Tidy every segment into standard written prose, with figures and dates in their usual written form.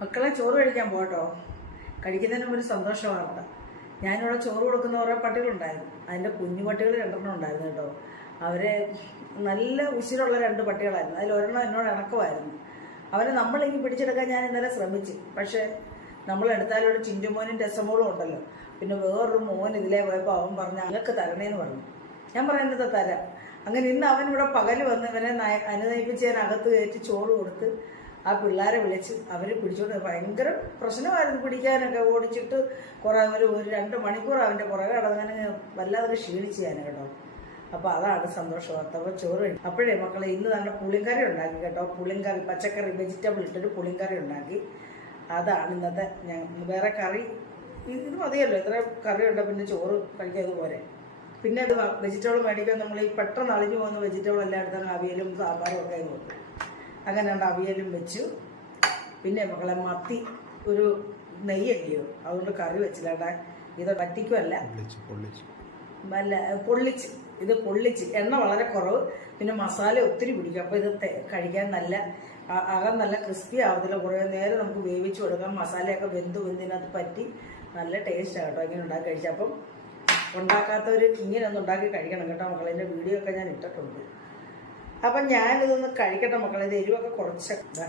മക്കളെ ചോറ് കഴിക്കാൻ പോട്ടോ. കഴിക്കുന്നതിന് ഒരു സന്തോഷ വാർത്ത. ഞാനിവിടെ ചോറ് കൊടുക്കുന്ന കുറേ പട്ടികളുണ്ടായിരുന്നു. അതിൻ്റെ കുഞ്ഞു പട്ടികൾ 2 ഉണ്ടായിരുന്നു കേട്ടോ. അവരെ നല്ല ഉശിരുള്ള 2 പട്ടികളായിരുന്നു. അതിലൊരെണ്ണം എന്നോട് ഇണക്കമായിരുന്നു. അവരെ നമ്മളിങ്ങനെ പിടിച്ചെടുക്കാൻ ഞാൻ ഇന്നലെ ശ്രമിച്ചു. പക്ഷേ നമ്മളെടുത്താലൊരു ചിഞ്ചുമോനും രസമോളും ഉണ്ടല്ലോ. പിന്നെ വേറൊരു മോൻ ഇതിലേ പോയപ്പോൾ അവൻ പറഞ്ഞു അങ്ങക്ക് തരണേന്ന് പറഞ്ഞു. ഞാൻ പറയുന്നത് തരാം. അങ്ങനെ ഇന്ന് അവൻ ഇവിടെ പകൽ വന്ന് ഇവനെ അനുനയിപ്പിച്ച് ഞാൻ അകത്ത് കയറ്റി ചോറ് കൊടുത്ത് ആ പിള്ളേരെ വിളിച്ച് അവർ പിടിച്ചോണ്ട് ഭയങ്കര പ്രശ്നമായിരുന്നു പിടിക്കാനൊക്കെ. ഓടിച്ചിട്ട് കുറേ ഒരു 2 മണിക്കൂർ അവൻ്റെ പുറകെ കിടന്നതിന് വല്ലാതെ ക്ഷീണിച്ച് ഞാൻ കേട്ടോ. അപ്പോൾ അതാണ് സന്തോഷ വാർത്ത. അപ്പോൾ ചോറ് കഴിക്കും. അപ്പോഴേ മക്കളെ ഇന്ന് നല്ല പുളിങ്കറി ഉണ്ടാക്കി കേട്ടോ. പുളിങ്കറി, പച്ചക്കറി, വെജിറ്റബിൾ ഇട്ടൊരു പുളിങ്കറി ഉണ്ടാക്കി. അതാണ് ഇന്നത്തെ. ഞാൻ വേറെ കറി ഇത് മതിയല്ലോ, ഇത്ര കറിയുണ്ട്, പിന്നെ ചോറ് കഴിക്കാതെ പോരെ. പിന്നെ വെജിറ്റബിൾ മേടിക്കാൻ നമ്മൾ ഈ പെട്ടെന്ന് അളിഞ്ഞു പോകുന്ന വെജിറ്റബിൾ എല്ലാം എടുത്താൽ അവിയലും സാമ്പാറും ഒക്കെ നോക്കും. അങ്ങനെ ഉണ്ട്, അവിയലും വെച്ചു. പിന്നെ മക്കളെ മത്തി ഒരു നെയ്യല്ലയോ, അതുകൊണ്ട് കറി വെച്ചില്ലാട്ടെ. ഇത് വറ്റിക്കുമല്ല, അല്ല പൊള്ളിച്ച്. ഇത് പൊള്ളിച്ച്, എണ്ണ വളരെ കുറവ്, പിന്നെ മസാല ഒത്തിരി പിടിക്കും. അപ്പോൾ ഇത് കഴിക്കാൻ നല്ല അകം നല്ല ക്രിസ്പി ആവത്തില്ല. കുറേ നേരം നമുക്ക് വേവിച്ച് കൊടുക്കാം. മസാലയൊക്കെ വെന്തിനകത്ത് പറ്റി നല്ല ടേസ്റ്റാണ് കേട്ടോ ഇങ്ങനെ ഉണ്ടാക്കി കഴിച്ചാൽ. അപ്പം ഉണ്ടാക്കാത്തവർ ഇങ്ങനെ ഒന്ന് ഉണ്ടാക്കി കഴിക്കണം കേട്ടോ മക്കളെ. എൻ്റെ വീഡിയോ ഒക്കെ ഞാൻ ഇട്ടിട്ടുണ്ട്. അപ്പം ഞാനിതൊന്ന് കഴിക്കട്ടെ മക്കളെ. ഇത് എരിവൊക്കെ കുറച്ചൊക്കെ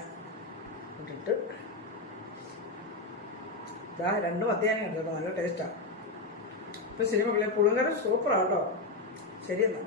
ഇട്ടിട്ട് 2 മത്തിയാനും കേട്ടോ, നല്ല ടേസ്റ്റാണ്. ഇപ്പം ശരി മക്കളെ, പുളിങ്കറി സൂപ്പറാണ് കേട്ടോ. ശരി എന്നാൽ.